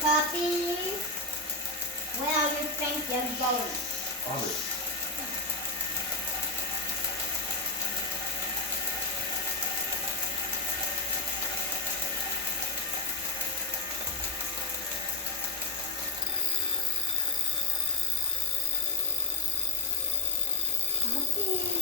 Puppy, where you think you're going? Olive. Puppy.